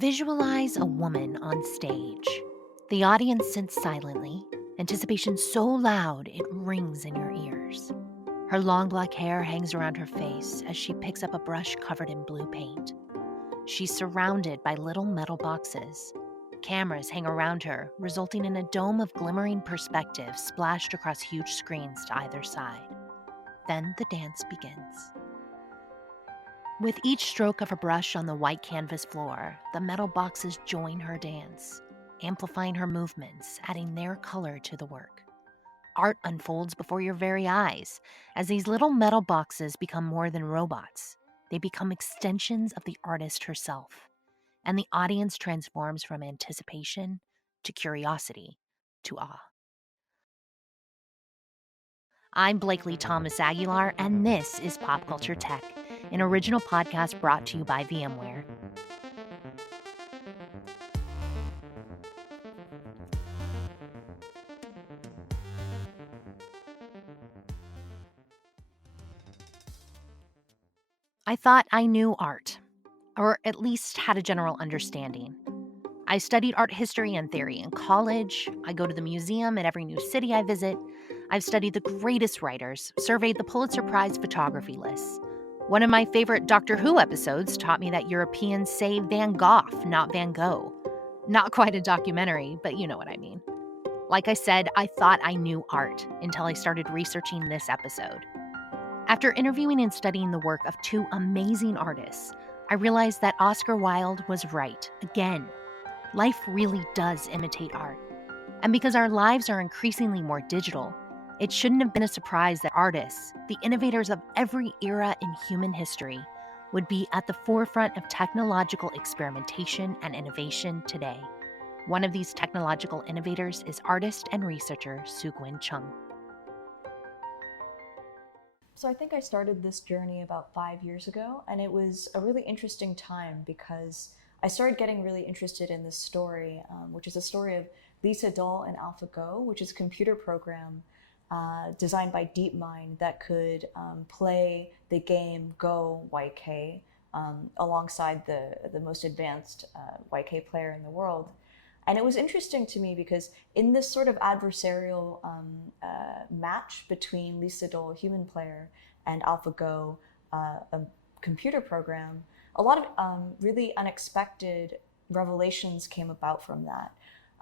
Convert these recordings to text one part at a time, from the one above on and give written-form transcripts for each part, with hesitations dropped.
Visualize a woman on stage. The audience sits silently, anticipation so loud it rings in your ears. Her long black hair hangs around her face as she picks up a brush covered in blue paint. She's surrounded by little metal boxes. Cameras hang around her, resulting in a dome of glimmering perspective splashed across huge screens to either side. Then the dance begins. With each stroke of her brush on the white canvas floor, the metal boxes join her dance, amplifying her movements, adding their color to the work. Art unfolds before your very eyes as these little metal boxes become more than robots. They become extensions of the artist herself, and the audience transforms from anticipation to curiosity to awe. I'm Blakely Thomas Aguilar, and this is Pop Culture Tech, an original podcast brought to you by VMware. I thought I knew art, or at least had a general understanding. I studied art history and theory in college. I go to the museum at every new city I visit. I've studied the greatest writers, surveyed the Pulitzer Prize photography lists. One of my favorite Doctor Who episodes taught me that Europeans say Van Gogh, not Van Gogh. Not quite a documentary, but you know what I mean. Like I said, I thought I knew art until I started researching this episode. After interviewing and studying the work of two amazing artists, I realized that Oscar Wilde was right again. Life really does imitate art. And because our lives are increasingly more digital, it shouldn't have been a surprise that artists, the innovators of every era in human history, would be at the forefront of technological experimentation and innovation today. One of these technological innovators is artist and researcher Sougwen Chung. So I think I started this journey about 5 years ago, and it was a really interesting time because I started getting really interested in this story, which is a story of Lisa Doll and AlphaGo, which is a computer program designed by DeepMind that could play the game Go YK alongside the most advanced YK player in the world. And it was interesting to me because in this sort of adversarial match between Lisa Doll, a human player, and AlphaGo, a computer program, a lot of really unexpected revelations came about from that.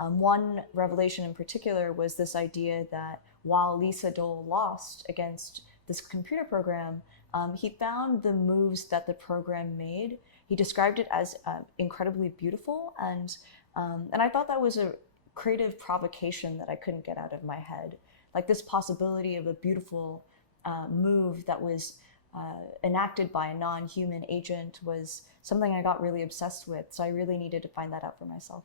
One revelation in particular was this idea that while Lisa Doll lost against this computer program, he found the moves that the program made. He described it as incredibly beautiful, and I thought that was a creative provocation that I couldn't get out of my head. Like this possibility of a beautiful move that was enacted by a non-human agent was something I got really obsessed with. So I really needed to find that out for myself.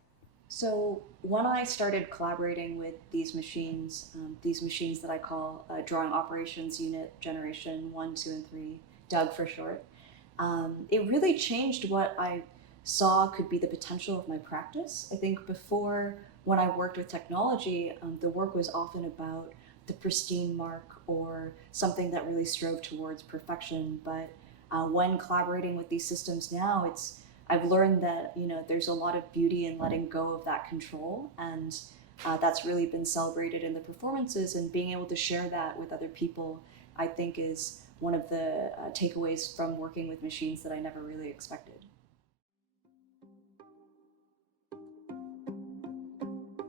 So when I started collaborating with these machines that I call Drawing Operations Unit Generation 1, 2, and 3, DUG for short, it really changed what I saw could be the potential of my practice. I think before, when I worked with technology, the work was often about the pristine mark or something that really strove towards perfection. But when collaborating with these systems now, I've learned that there's a lot of beauty in letting go of that control, and that's really been celebrated in the performances. And being able to share that with other people, I think, is one of the takeaways from working with machines that I never really expected.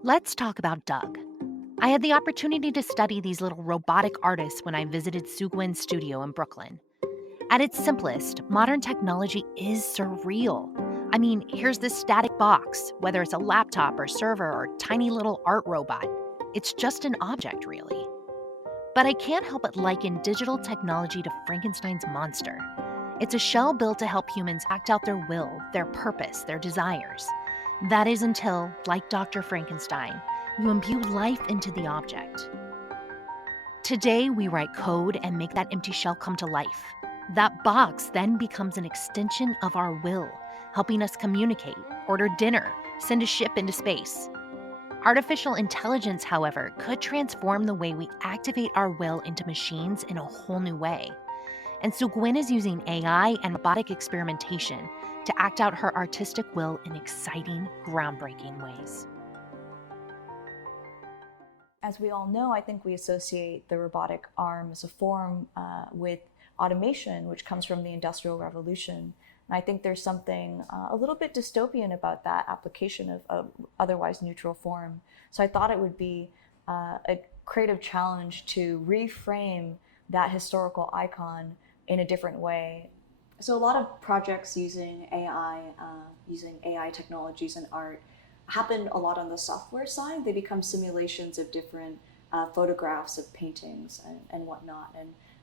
Let's talk about Doug. I had the opportunity to study these little robotic artists when I visited Sougwen's studio in Brooklyn. At its simplest, modern technology is surreal. I mean, here's this static box, whether it's a laptop or server or tiny little art robot. It's just an object, really. But I can't help but liken digital technology to Frankenstein's monster. It's a shell built to help humans act out their will, their purpose, their desires. That is until, like Dr. Frankenstein, you imbue life into the object. Today, we write code and make that empty shell come to life. That box then becomes an extension of our will, helping us communicate, order dinner, send a ship into space. Artificial intelligence, however, could transform the way we activate our will into machines in a whole new way. And so Gwen is using AI and robotic experimentation to act out her artistic will in exciting, groundbreaking ways. As we all know, I think we associate the robotic arm as a form with automation, which comes from the Industrial Revolution. And I think there's something a little bit dystopian about that application of a otherwise neutral form. So I thought it would be a creative challenge to reframe that historical icon in a different way. So a lot of projects using AI technologies in art happen a lot on the software side. They become simulations of different photographs of paintings and whatnot.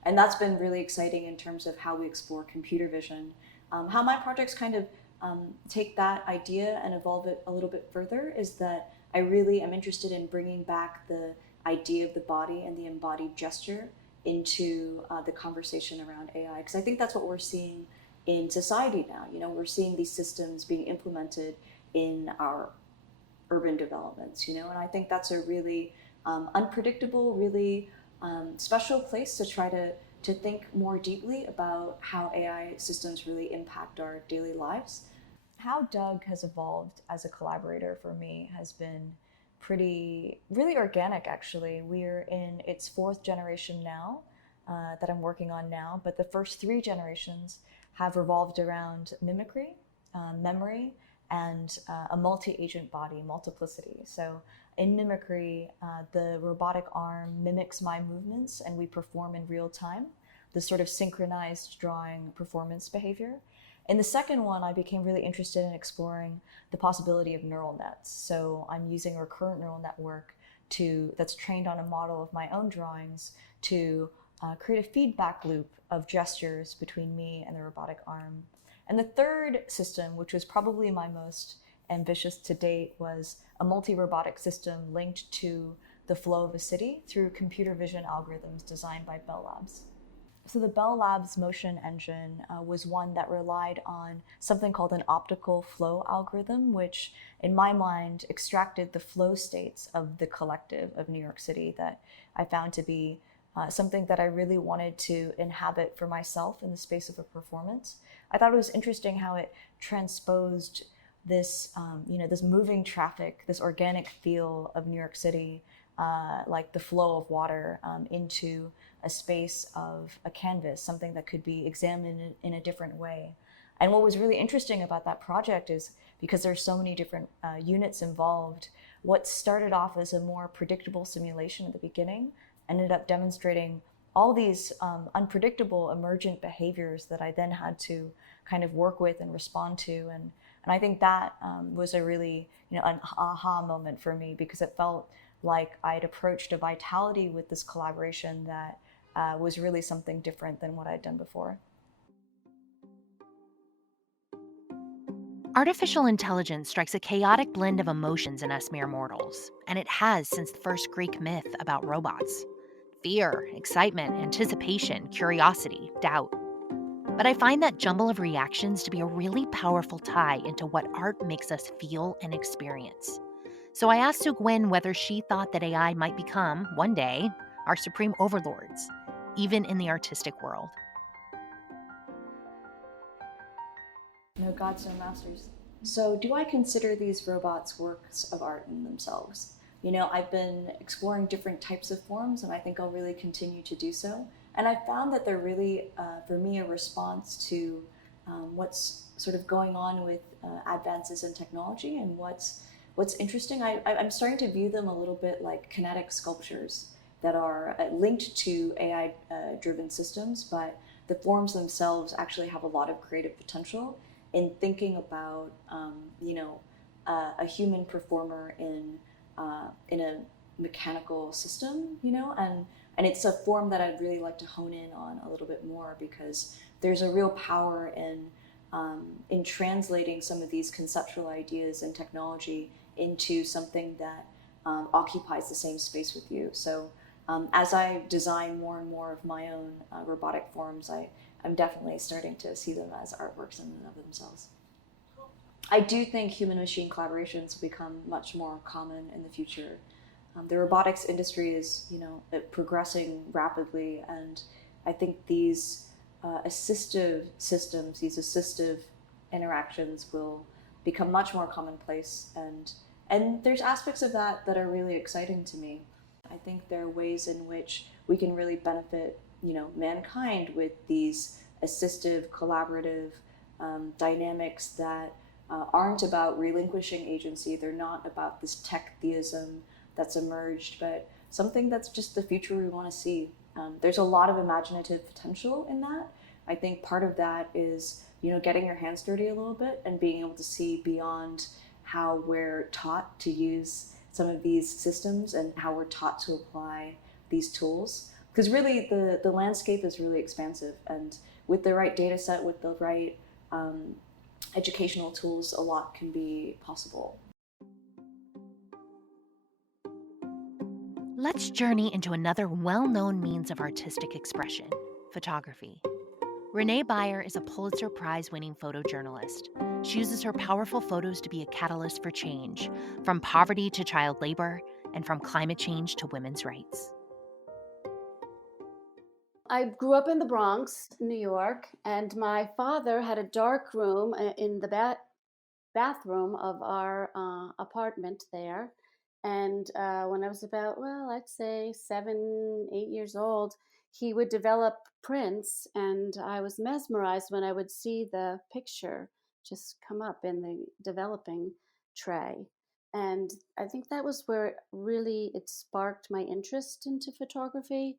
And that's been really exciting in terms of how we explore computer vision. How my projects kind of take that idea and evolve it a little bit further is that I really am interested in bringing back the idea of the body and the embodied gesture into the conversation around AI. Because I think that's what we're seeing in society now. You know, we're seeing these systems being implemented in our urban developments, you know, and I think that's a really unpredictable, really special place to try to think more deeply about how AI systems really impact our daily lives. How Doug has evolved as a collaborator for me has been really organic, actually. We're in its fourth generation now that I'm working on now, but the first three generations have revolved around mimicry, memory, and a multi-agent body, multiplicity. So in mimicry, the robotic arm mimics my movements and we perform in real time, the sort of synchronized drawing performance behavior. In the second one, I became really interested in exploring the possibility of neural nets. So I'm using a recurrent neural network that's trained on a model of my own drawings to create a feedback loop of gestures between me and the robotic arm. And the third system, which was probably my most ambitious to date, was a multi-robotic system linked to the flow of a city through computer vision algorithms designed by Bell Labs. So the Bell Labs motion engine was one that relied on something called an optical flow algorithm, which in my mind extracted the flow states of the collective of New York City that I found to be something that I really wanted to inhabit for myself in the space of a performance. I thought it was interesting how it transposed this, this moving traffic, this organic feel of New York City, like the flow of water, into a space of a canvas, something that could be examined in a different way. And what was really interesting about that project is because there's so many different units involved, what started off as a more predictable simulation at the beginning ended up demonstrating all these unpredictable emergent behaviors that I then had to kind of work with and respond to. And I think that was a really, an aha moment for me, because it felt like I had approached a vitality with this collaboration that was really something different than what I'd done before. Artificial intelligence strikes a chaotic blend of emotions in us mere mortals, and it has since the first Greek myth about robots. Fear, excitement, anticipation, curiosity, doubt. But I find that jumble of reactions to be a really powerful tie into what art makes us feel and experience. So I asked Gwen whether she thought that AI might become, one day, our supreme overlords, even in the artistic world. No gods, no masters. So do I consider these robots works of art in themselves? I've been exploring different types of forms, and I think I'll really continue to do so. And I found that they're really, for me, a response to what's sort of going on with advances in technology and what's interesting. I'm starting to view them a little bit like kinetic sculptures that are linked to AI-driven systems, but the forms themselves actually have a lot of creative potential in thinking about, a human performer in a mechanical system, and it's a form that I'd really like to hone in on a little bit more, because there's a real power in translating some of these conceptual ideas and technology into something that occupies the same space with you. So as I design more and more of my own robotic forms, I'm definitely starting to see them as artworks in and of themselves. I do think human-machine collaborations will become much more common in the future. The robotics industry is, progressing rapidly, and I think these assistive systems, these assistive interactions will become much more commonplace, and there's aspects of that that are really exciting to me. I think there are ways in which we can really benefit, mankind with these assistive, collaborative dynamics that aren't about relinquishing agency. They're not about this tech theism that's emerged, but something that's just the future we want to see. There's a lot of imaginative potential in that. I think part of that is, getting your hands dirty a little bit and being able to see beyond how we're taught to use some of these systems and how we're taught to apply these tools. Because really, the landscape is really expansive, and with the right data set, with the right educational tools, a lot can be possible. Let's journey into another well-known means of artistic expression, photography. Renee Byer is a Pulitzer Prize-winning photojournalist. She uses her powerful photos to be a catalyst for change, from poverty to child labor, and from climate change to women's rights. I grew up in the Bronx, New York, and my father had a dark room in the bathroom of our apartment there. And when I was about, well, I'd say 7, 8 years old, he would develop prints, and I was mesmerized when I would see the picture just come up in the developing tray. And I think that was where really it sparked my interest into photography.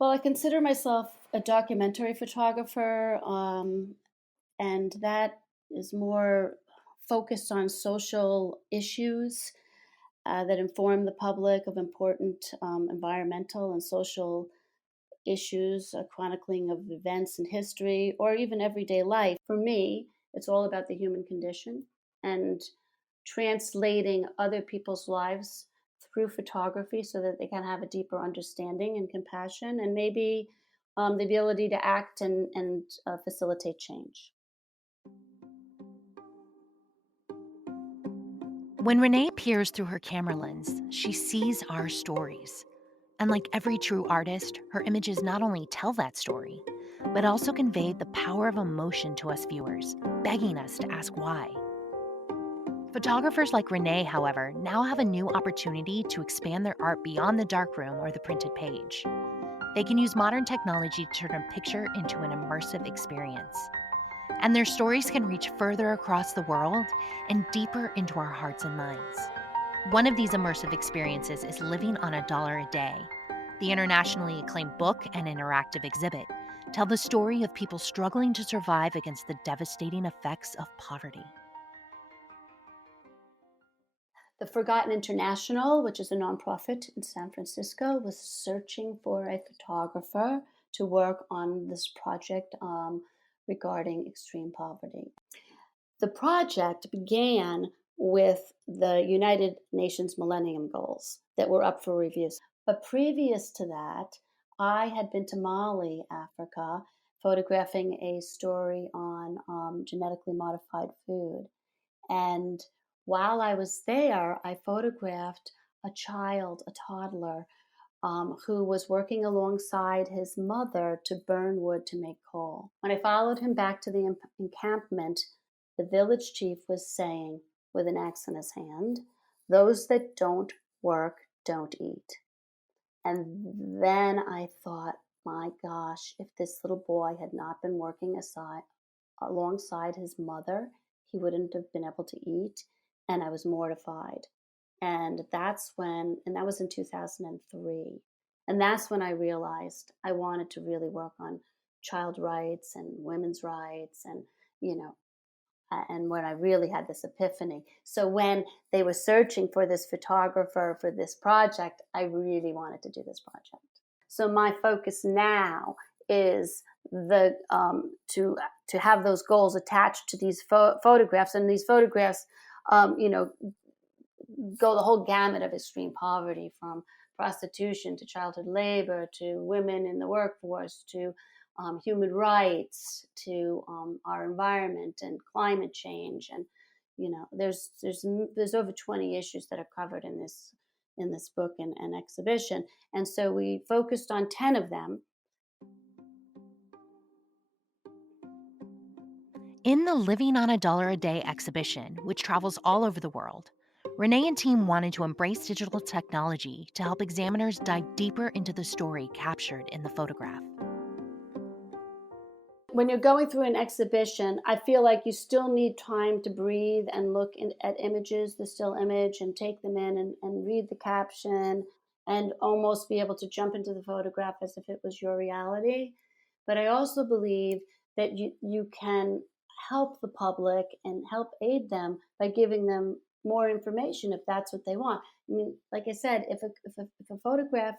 Well, I consider myself a documentary photographer, and that is more focused on social issues that inform the public of important environmental and social issues, chronicling of events in history or even everyday life. For me, it's all about the human condition and translating other people's lives through photography so that they can have a deeper understanding and compassion and maybe the ability to act and facilitate change. When Renee peers through her camera lens, she sees our stories. And like every true artist, her images not only tell that story, but also convey the power of emotion to us viewers, begging us to ask why. Photographers like Renee, however, now have a new opportunity to expand their art beyond the darkroom or the printed page. They can use modern technology to turn a picture into an immersive experience. And their stories can reach further across the world and deeper into our hearts and minds. One of these immersive experiences is Living on $1 a Day. The internationally acclaimed book and interactive exhibit tell the story of people struggling to survive against the devastating effects of poverty. The Forgotten International, which is a nonprofit in San Francisco, was searching for a photographer to work on this project regarding extreme poverty. The project began with the United Nations Millennium Goals that were up for review. But previous to that, I had been to Mali, Africa, photographing a story on genetically modified food. And while I was there, I photographed a child, a toddler, who was working alongside his mother to burn wood to make coal. When I followed him back to the encampment, the village chief was saying, with an axe in his hand, "Those that don't work don't eat." And then I thought, my gosh, if this little boy had not been working alongside his mother, he wouldn't have been able to eat. And I was mortified. And that was in 2003. And that's when I realized I wanted to really work on child rights and women's rights and when I really had this epiphany. So when they were searching for this photographer for this project, I really wanted to do this project. So my focus now is to have those goals attached to these photographs, and these photographs, go the whole gamut of extreme poverty, from prostitution to childhood labor to women in the workforce to human rights to our environment and climate change. And there's over 20 issues that are covered in this book and exhibition. And so we focused on 10 of them. In the Living on $1 a Day exhibition, which travels all over the world, Renee and team wanted to embrace digital technology to help examiners dive deeper into the story captured in the photograph. When you're going through an exhibition, I feel like you still need time to breathe and look at images, the still image, and take them in and read the caption and almost be able to jump into the photograph as if it was your reality. But I also believe that you can help the public and help aid them by giving them more information if that's what they want. I mean, like I said, if a photograph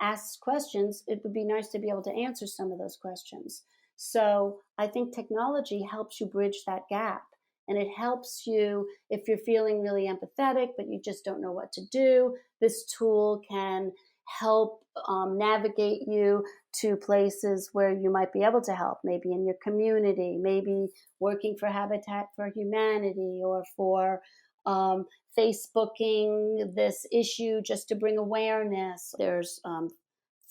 asks questions, it would be nice to be able to answer some of those questions. So I think technology helps you bridge that gap. And it helps you if you're feeling really empathetic, but you just don't know what to do. This tool can help navigate you to places where you might be able to help, maybe in your community, maybe working for Habitat for Humanity or for Facebooking this issue just to bring awareness. There's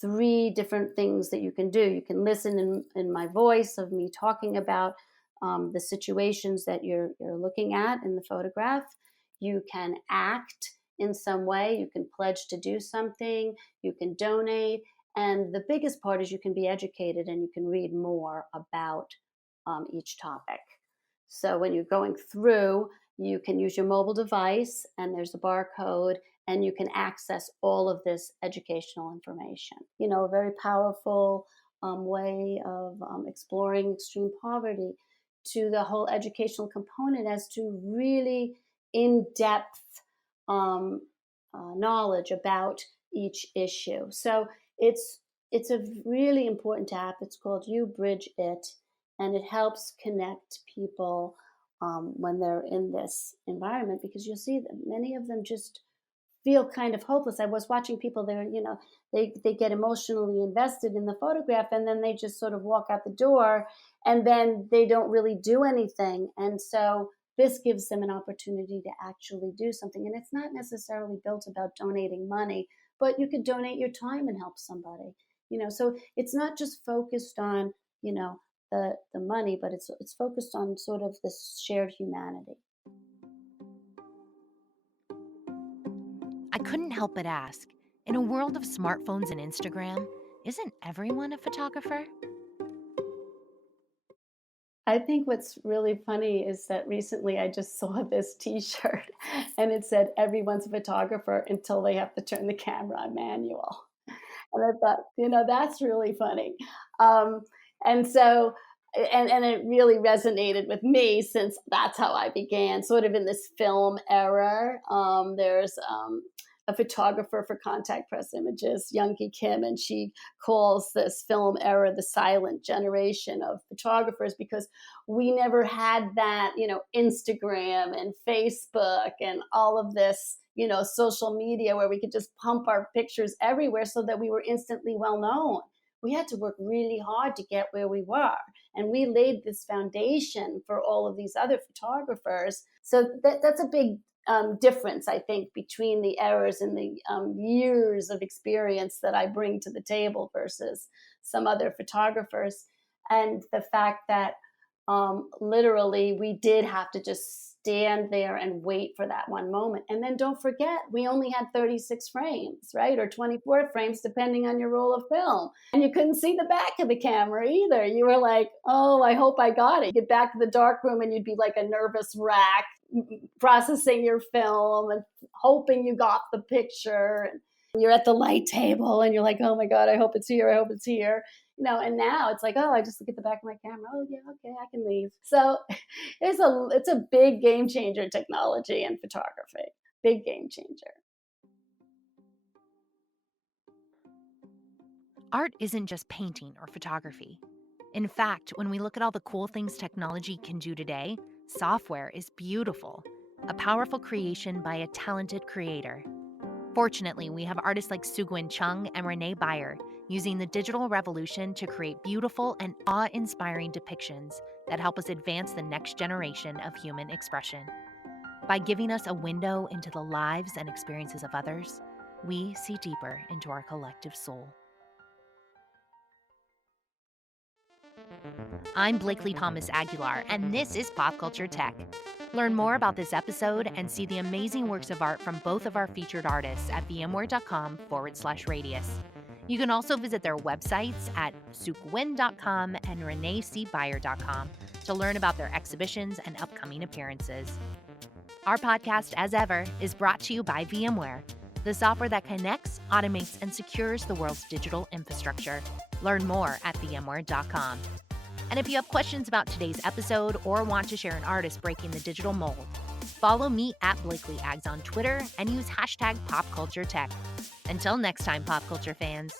3 different things that you can do. You can listen in my voice of me talking about the situations that you're looking at in the photograph. You can act in some way. You can pledge to do something. You can donate. And the biggest part is you can be educated and you can read more about each topic. So when you're going through, you can use your mobile device and there's a barcode and you can access all of this educational information. You know, a very powerful way of exploring extreme poverty to the whole educational component as to really in-depth knowledge about each issue. So it's a really important app. It's called You Bridge It, and it helps connect people when they're in this environment, because you'll see that many of them just feel kind of hopeless. I was watching people there, you know, they get emotionally invested in the photograph and then they just sort of walk out the door and then they don't really do anything. And so this gives them an opportunity to actually do something. And it's not necessarily built about donating money, but you could donate your time and help somebody, you know. So it's not just focused on, you know, the money, but it's focused on sort of this shared humanity. I couldn't help but ask, in a world of smartphones and Instagram, isn't everyone a photographer? I think what's really funny is that recently I just saw this T-shirt and it said everyone's a photographer until they have to turn the camera on manual. And I thought, you know, that's really funny. Um, and so, and it really resonated with me since that's how I began, sort of in this film era. There's a photographer for Contact Press Images, Youngie Kim, and she calls this film era the silent generation of photographers because we never had that, you know, Instagram and Facebook and all of this, you know, social media where we could just pump our pictures everywhere so that we were instantly well known. We had to work really hard to get where we were. And we laid this foundation for all of these other photographers. So that's a big difference, I think, between the eras and the years of experience that I bring to the table versus some other photographers. And the fact that literally we did have to just stand there and wait for that one moment. And then don't forget, we only had 36 frames, right? Or 24 frames, depending on your roll of film. And you couldn't see the back of the camera either. You were like, oh, I hope I got it. Get back to the dark room and you'd be like a nervous wreck processing your film and hoping you got the picture. And you're at the light table and you're like, oh my God, I hope it's here. I hope it's here. You know, and now it's like, oh, I just look at the back of my camera. Oh yeah, okay, I can leave. So it's a big game changer, technology and photography. Big game changer. Art isn't just painting or photography. In fact, when we look at all the cool things technology can do today, software is beautiful, a powerful creation by a talented creator. Fortunately, we have artists like Sougwen, Chung, and Renee Byer using the digital revolution to create beautiful and awe-inspiring depictions that help us advance the next generation of human expression. By giving us a window into the lives and experiences of others, we see deeper into our collective soul. I'm Blakely Thomas Aguilar, and this is Pop Culture Tech. Learn more about this episode and see the amazing works of art from both of our featured artists at vmware.com/radius. You can also visit their websites at sougwen.com and reneecbyer.com to learn about their exhibitions and upcoming appearances. Our podcast, as ever, is brought to you by VMware, the software that connects, automates, and secures the world's digital infrastructure. Learn more at vmware.com. And if you have questions about today's episode or want to share an artist breaking the digital mold, follow me at Blakely Ags on Twitter and use hashtag PopCultureTech. Until next time, pop culture fans.